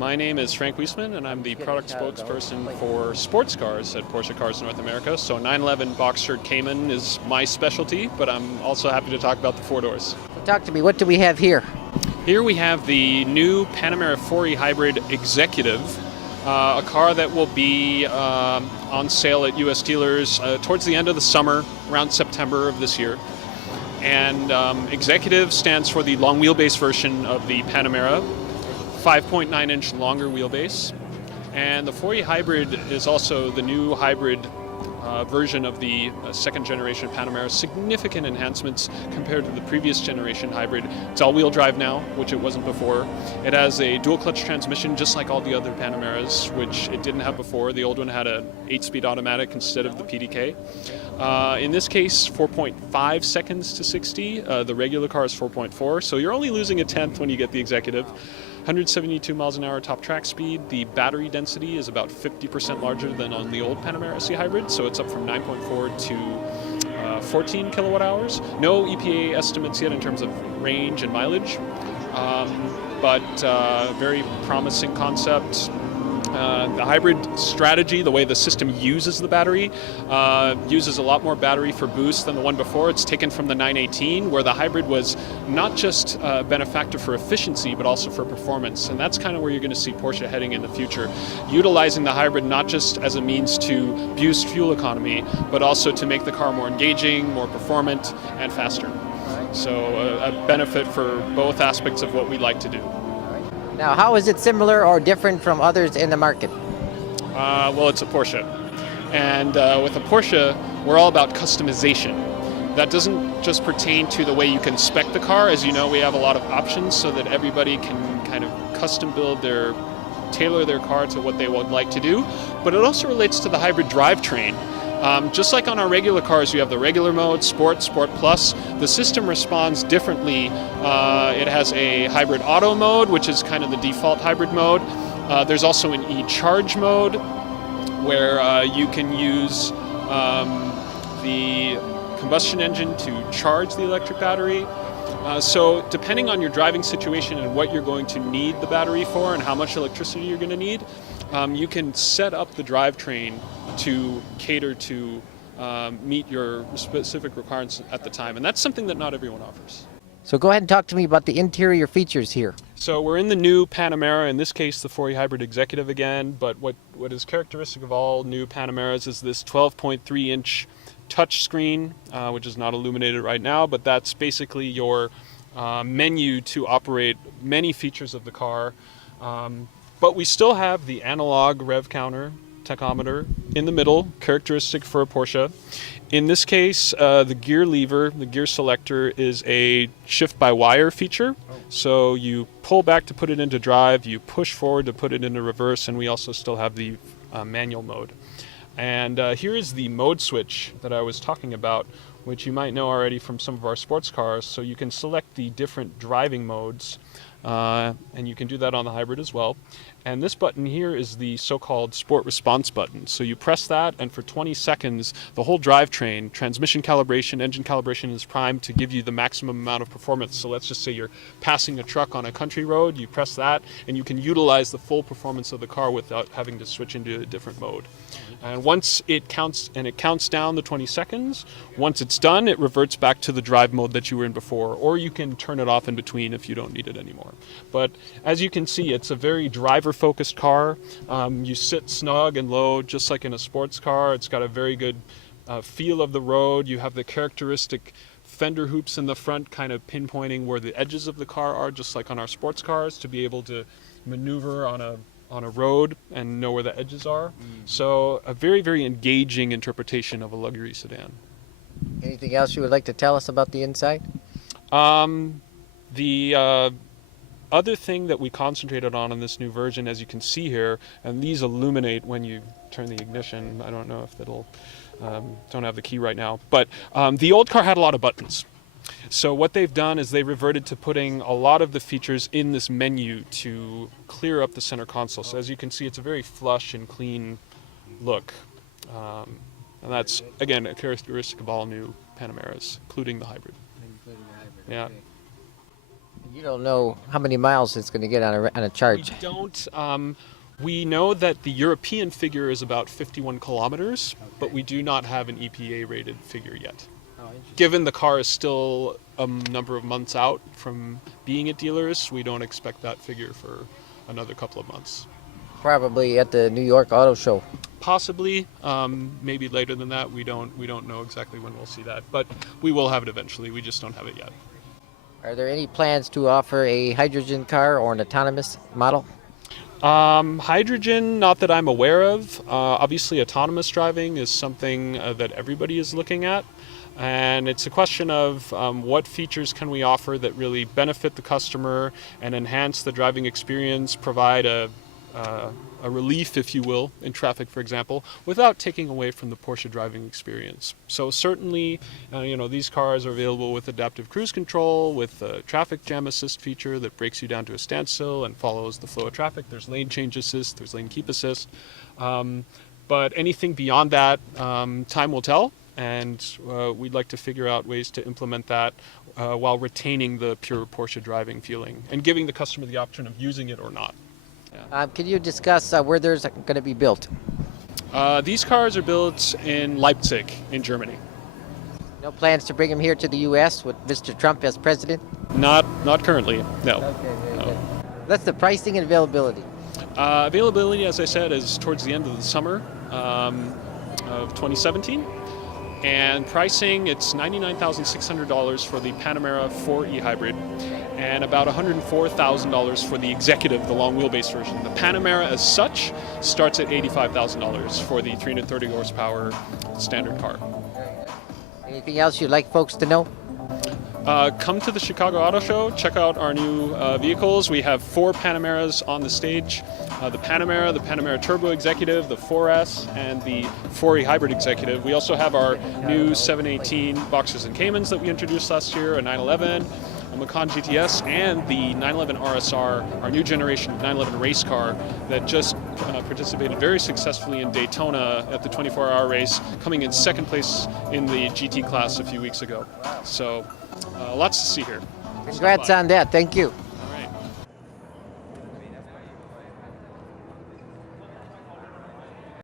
My name is Frank Wiesman, and I'm the product spokesperson for sports cars at Porsche Cars North America. So 911 box shirt Cayman is my specialty, but I'm also happy to talk about the four doors. Talk to me, what do we have here? Here we have the new Panamera 4E Hybrid Executive, a car that will be on sale at US dealers towards the end of the summer, around September of this year. And Executive stands for the long wheelbase version of the Panamera, 5.9-inch longer wheelbase. And the 4E Hybrid is also the new hybrid version of the second generation Panamera. Significant enhancements compared to the previous generation hybrid. It's all-wheel drive now, which it wasn't before. It has a dual clutch transmission, just like all the other Panameras, which it didn't have before. The old one had an 8-speed automatic instead of the PDK. In this case, 4.5 seconds to 60. The regular car is 4.4, so you're only losing a tenth when you get the Executive. 172 miles an hour top track speed. The battery density is about 50% larger than on the old Panamera SE Hybrid, so it's up from 9.4 to 14 kilowatt hours. No EPA estimates yet in terms of range and mileage, but very promising concept. The hybrid strategy, the way the system uses the battery, uses a lot more battery for boost than the one before. It's taken from the 918, where the hybrid was not just a benefactor for efficiency, but also for performance. And that's kind of where you're going to see Porsche heading in the future, utilizing the hybrid not just as a means to boost fuel economy, but also to make the car more engaging, more performant, and faster. So a benefit for both aspects of what we like to do. Now, how is it similar or different from others in the market? Well, it's a Porsche. And with a Porsche, we're all about customization. That doesn't just pertain to the way you can spec the car. As you know, we have a lot of options so that everybody can kind of custom build tailor their car to what they would like to do. But it also relates to the hybrid drivetrain. Just like on our regular cars, you have the regular mode, Sport, Sport Plus. The system responds differently. It has a hybrid auto mode, which is kind of the default hybrid mode. There's also an e-charge mode, where you can use the combustion engine to charge the electric battery. So depending on your driving situation and what you're going to need the battery for and how much electricity you're going to need, you can set up the drivetrain to cater to meet your specific requirements at the time. And that's something that not everyone offers. So go ahead and talk to me about the interior features here. So we're in the new Panamera, in this case the 4E Hybrid Executive again, but what is characteristic of all new Panameras is this 12.3-inch touch screen, which is not illuminated right now, but that's basically your menu to operate many features of the car. But we still have the analog rev counter, tachometer in the middle, characteristic for a Porsche. In this case, the gear lever, the gear selector, is a shift-by-wire feature. So you pull back to put it into drive, you push forward to put it into reverse, and we also still have the manual mode. And here is the mode switch that I was talking about, which you might know already from some of our sports cars. So you can select the different driving modes, and you can do that on the hybrid as well. And this button here is the so-called Sport Response button. So you press that, and for 20 seconds, the whole drivetrain, transmission calibration, engine calibration is primed to give you the maximum amount of performance. So let's just say you're passing a truck on a country road, you press that, and you can utilize the full performance of the car without having to switch into a different mode. And once it counts down the 20 seconds, once it's done, it reverts back to the drive mode that you were in before, or you can turn it off in between if you don't need it anymore. But as you can see, it's a very driver-focused car. You sit snug and low, just like in a sports car. It's got a very good feel of the road. You have the characteristic fender hoops in the front, kind of pinpointing where the edges of the car are, just like on our sports cars, to be able to maneuver on a road and know where the edges are. Mm-hmm. So a very, very engaging interpretation of a luxury sedan. Anything else you would like to tell us about the inside? The other thing that we concentrated on in this new version, as you can see here, and these illuminate when you turn the ignition. I don't know if that'll, don't have the key right now, but the old car had a lot of buttons. So what they've done is they reverted to putting a lot of the features in this menu to clear up the center console. So as you can see, it's a very flush and clean look. And that's, again, a characteristic of all new Panameras, including the hybrid. Including the hybrid, yeah. Okay. You don't know how many miles it's going to get on a charge. We don't. We know that the European figure is about 51 kilometers, but we do not have an EPA-rated figure yet. Given the car is still a number of months out from being at dealers, we don't expect that figure for another couple of months. Probably at the New York Auto Show. Possibly, maybe later than that. We don't know exactly when we'll see that, but we will have it eventually. We just don't have it yet. Are there any plans to offer a hydrogen car or an autonomous model? Hydrogen, not that I'm aware of. Obviously, autonomous driving is something that everybody is looking at. And it's a question of what features can we offer that really benefit the customer and enhance the driving experience, provide a relief, if you will, in traffic, for example, without taking away from the Porsche driving experience. So certainly, these cars are available with adaptive cruise control, with a traffic jam assist feature that breaks you down to a standstill and follows the flow of traffic. There's lane change assist, there's lane keep assist. But anything beyond that, time will tell. And we'd like to figure out ways to implement that while retaining the pure Porsche driving feeling and giving the customer the option of using it or not. Yeah. Can you discuss where there's going to be built? These cars are built in Leipzig, in Germany. No plans to bring them here to the U.S. with Mr. Trump as president? Not currently, no. Okay, very No. good. That's the pricing and availability. Availability, as I said, is towards the end of the summer of 2017. And pricing, it's $99,600 for the Panamera 4E hybrid and about $104,000 for the Executive, the long wheelbase version. The Panamera as such starts at $85,000 for the 330 horsepower standard car. Anything else you'd like folks to know? Come to the Chicago Auto Show, check out our new vehicles. We have 4 Panameras on the stage. The Panamera Turbo Executive, the 4S, and the 4E Hybrid Executive. We also have our new 718 Boxers and Caymans that we introduced last year, a 911, a Macan GTS, and the 911 RSR, our new generation 911 race car that just participated very successfully in Daytona at the 24-hour race, coming in second place in the GT class a few weeks ago. So lots to see here. Congrats on that. Thank you.